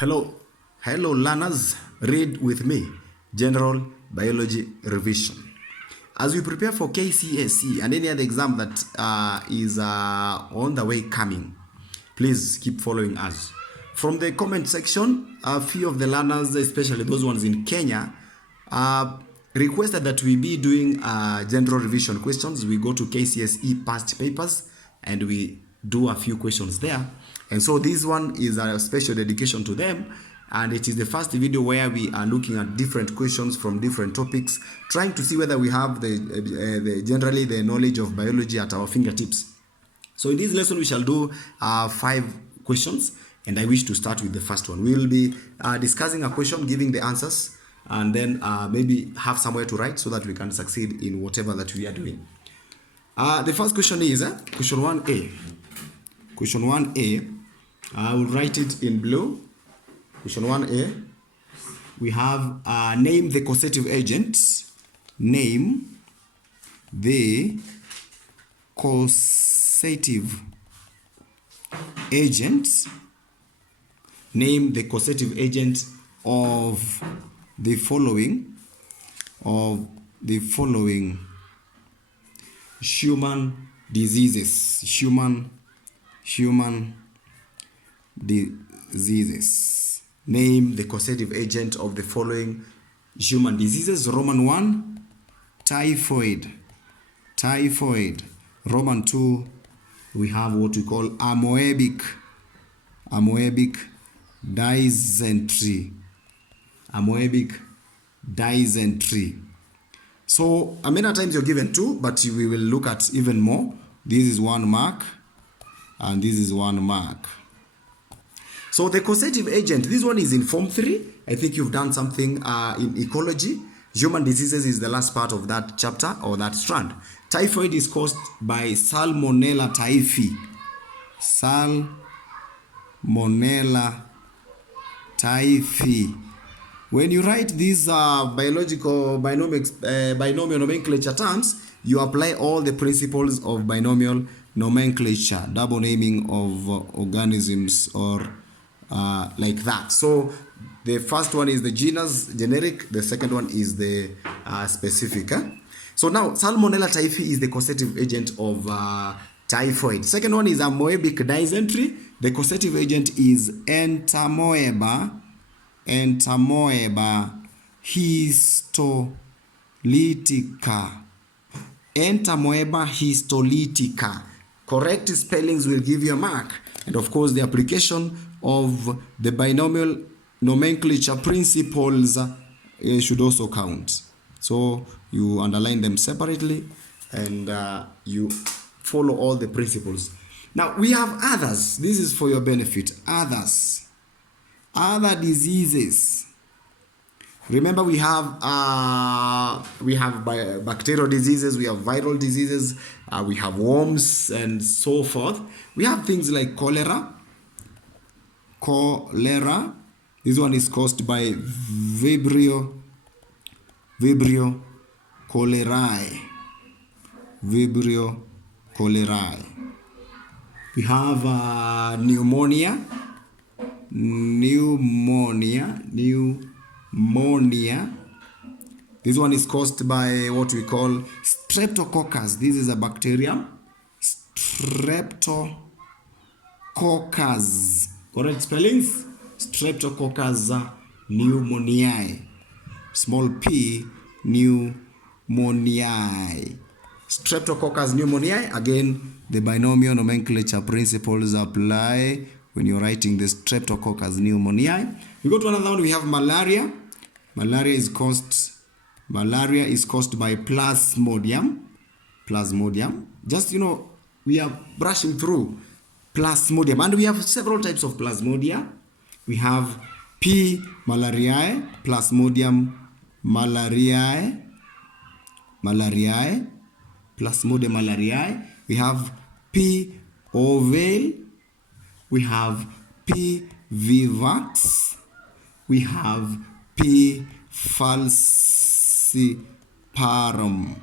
Hello learners, read with me, General Biology Revision. As we prepare for KCSE and any other exam that is on the way coming, please keep following us. From the comment section, a few of the learners, especially those ones in Kenya, requested that we be doing general revision questions. We go to KCSE past papers and we do a few questions there. And so this one is a special dedication to them, and it is the first video where we are looking at different questions from different topics, trying to see whether we have generally the knowledge of biology at our fingertips. So in this lesson we shall do 5 questions, and I wish to start with the first one. We will be discussing a question, giving the answers, and then maybe have somewhere to write so that we can succeed in whatever that we are doing. The first question is question 1A. Question 1A, I will write it in blue. Question 1A, we have name the causative agent. Name the causative agent. Name the causative agent of the following human diseases. Human diseases. Name the causative agent of the following human diseases. Roman 1, typhoid. Roman 2, we have what we call amoebic dysentery. So many times you're given 2, but we will look at even more. This is 1 mark and this is 1 mark. So the causative agent, this one is in Form 3. I think you've done something in ecology. Human diseases is the last part of that chapter or that strand. Typhoid is caused by Salmonella typhi. Salmonella typhi. When you write these biological binomial nomenclature terms, you apply all the principles of binomial nomenclature, double naming of organisms, or like that. So the first one is the genus, generic. The second one is the specific. So now Salmonella typhi is the causative agent of typhoid. Second one is amoebic dysentery. The causative agent is Entamoeba histolytica. Entamoeba histolytica. Correct spellings will give you a mark. And of course, the application of the binomial nomenclature principles should also count. So you underline them separately and you follow all the principles. Now we have others. This is for your benefit. Other diseases. Remember, we have bacterial diseases, we have viral diseases, we have worms and so forth. We have things like cholera. This one is caused by Vibrio cholerae. We have pneumonia. This one is caused by what we call streptococcus. This is a bacterium. Streptococcus. Correct spellings? Streptococcus pneumoniae. Small p, pneumoniae. Streptococcus pneumoniae. Again, the binomial nomenclature principles apply when you're writing the Streptococcus pneumoniae. We go to another one. We have malaria. Malaria is caused by Plasmodium. Just, we are brushing through Plasmodium, and we have several types of Plasmodia. We have P. malariae, Plasmodium malariae, Plasmodium malariae. We have P. ovale. We have P. vivax. We have P. falciparum.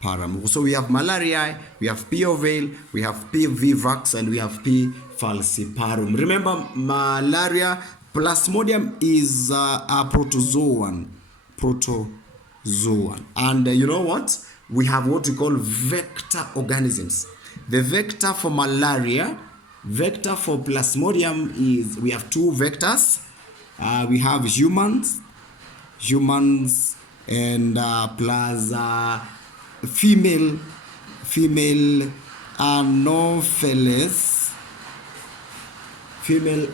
falciparum. So we have malaria, we have P. ovale, we have P. vivax, and we have P. falciparum. Remember, malaria, Plasmodium is a protozoan. And you know what? We have what we call vector organisms. The vector for malaria, vector for Plasmodium is, we have two vectors. We have humans, and plus female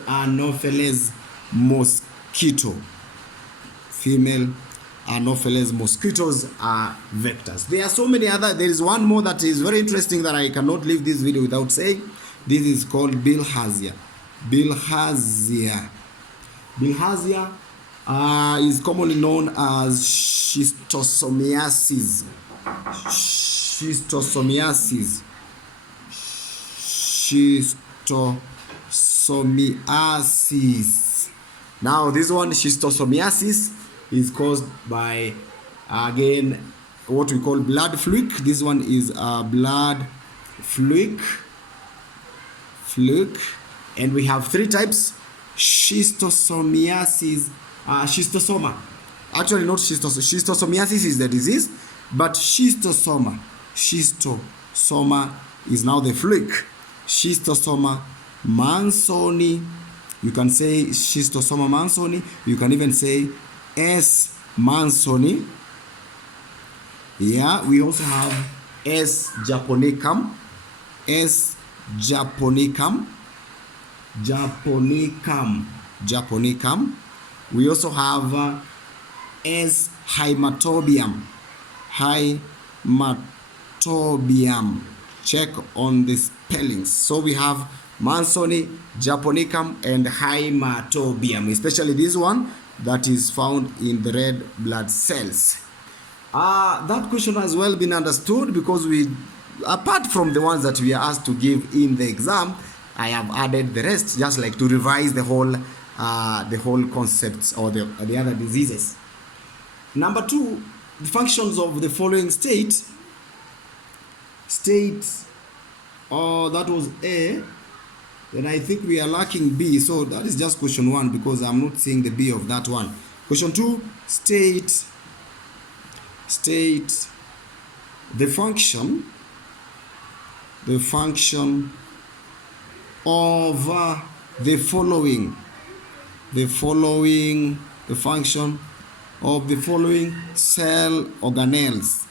Anopheles mosquito. Female Anopheles mosquitoes are vectors. There are so many other. There is one more that is very interesting that I cannot leave this video without saying. This is called bilharzia. Bilharzia is commonly known as schistosomiasis. Now this one, schistosomiasis, is caused by, again, what we call blood fluke. This one is a blood fluke, and we have three types. Schistosomiasis, schistosoma. Actually, not schistosomiasis is the disease, but schistosoma is now the fluke. Schistosoma mansoni. You can say schistosoma mansoni. You can even say S. mansoni. Yeah, we also have S. japonicum. We also have S. hematobium. Check on the spellings. So we have mansoni, japonicum, and hematobium, especially this one that is found in the red blood cells. That question has well been understood, because we, apart from the ones that we are asked to give in the exam, I have added the rest, just like to revise the whole concepts or the other diseases. Number 2, the functions of the following states. That was A. Then I think we are lacking B, so that is just question 1, because I'm not seeing the B of that one. Question 2, state the function of the following function of the following cell organelles.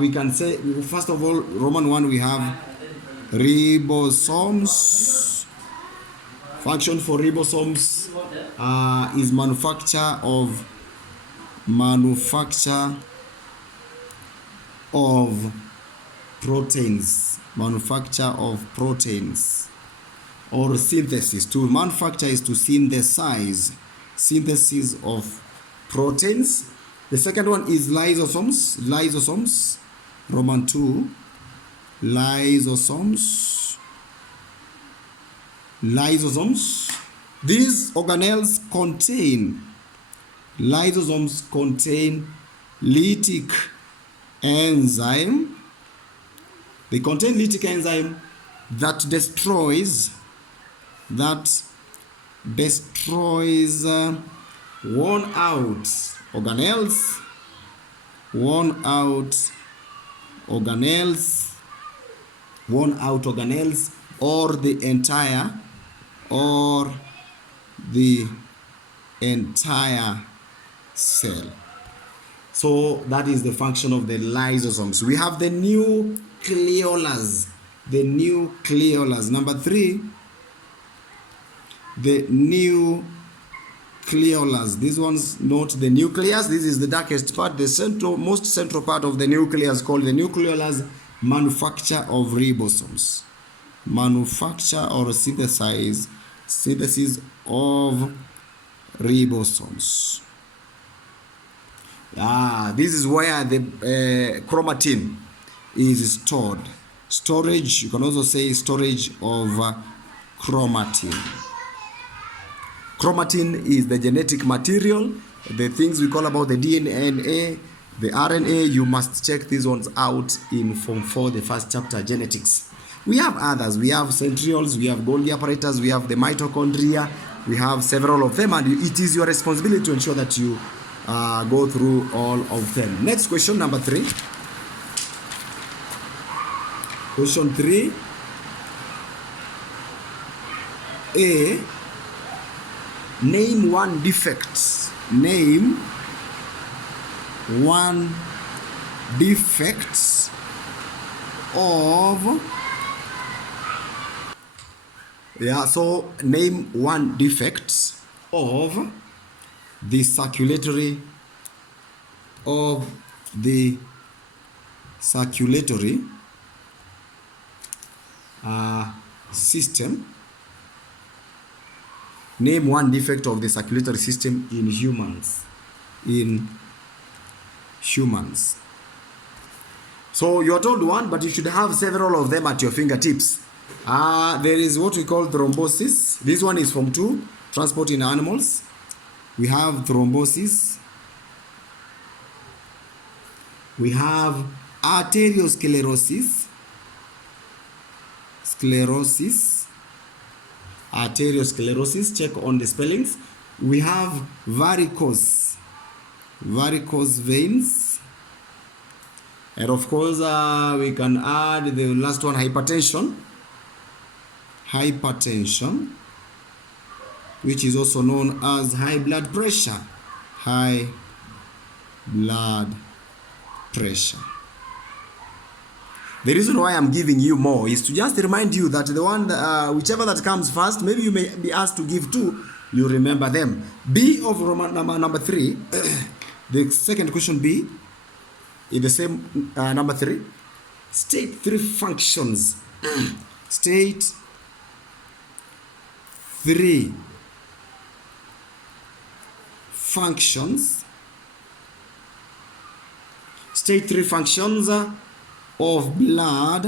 We can say, first of all, Roman 1, we have ribosomes. Function for ribosomes is manufacture of proteins. Or synthesis. To manufacture is to synthesize. Synthesis of proteins. The second one is lysosomes. Roman 2. Lysosomes. These organelles contain lytic enzyme. They contain lytic enzyme that destroys worn out organelles, or the entire cell. So that is the function of the lysosomes. We have the nucleolus. Number 3, the nucleolus. This one's not the nucleus. This is the darkest part. The most central part of the nucleus, called the nucleolus, manufacture of ribosomes. Manufacture or synthesis of ribosomes. This is where the chromatin is stored. Storage, you can also say storage of chromatin. Chromatin is the genetic material the things we call about the DNA, the RNA, you must check these ones out in Form 4, the first chapter, genetics. We have others. We have centrioles, we have Golgi apparatus, we have the mitochondria, we have several of them, and it is your responsibility to ensure that you go through all of them. Next question, number 3. Question 3. A. Name one defect. Name one defect of, so name one defect of the circulatory system. Name one defect of the circulatory system in humans. So you are told one, but you should have several of them at your fingertips. There is what we call thrombosis. This one is Form 2, transport in animals. We have thrombosis. We have arteriosclerosis. Arteriosclerosis, check on the spellings. We have varicose veins. And of course, we can add the last one, hypertension, which is also known as high blood pressure. The reason why I'm giving you more is to just remind you that the one, whichever that comes first, maybe you may be asked to give 2, you remember them. B of Roman number 3, the second question B, in the same number 3, state 3 functions. State 3 functions. State 3 functions of blood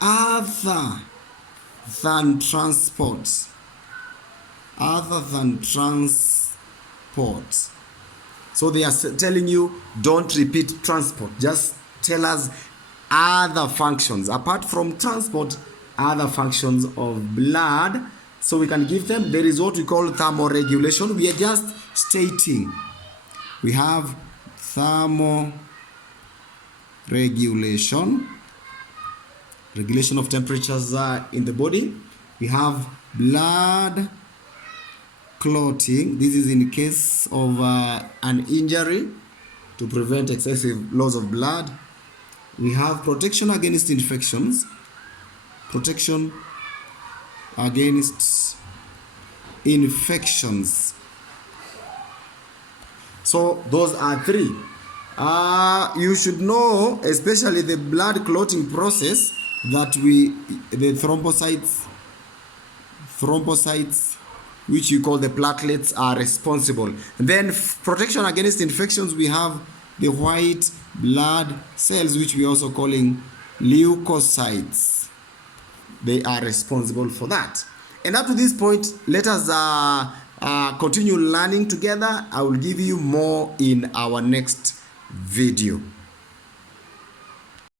other than transport. So they are telling you, don't repeat transport, just tell us other functions apart from transport, other functions of blood, so we can give them. There is what we call thermoregulation. We are just stating. We have thermoregulation, regulation of temperatures in the body. We have blood clotting. This is in case of an injury, to prevent excessive loss of blood. We have protection against infections. Protection against infections. So those are 3. You should know, especially the blood clotting process, that the thrombocytes, which you call the platelets, are responsible. And then protection against infections, we have the white blood cells, which we are also calling leukocytes. They are responsible for that. And up to this point, let us continue learning together. I will give you more in our next video.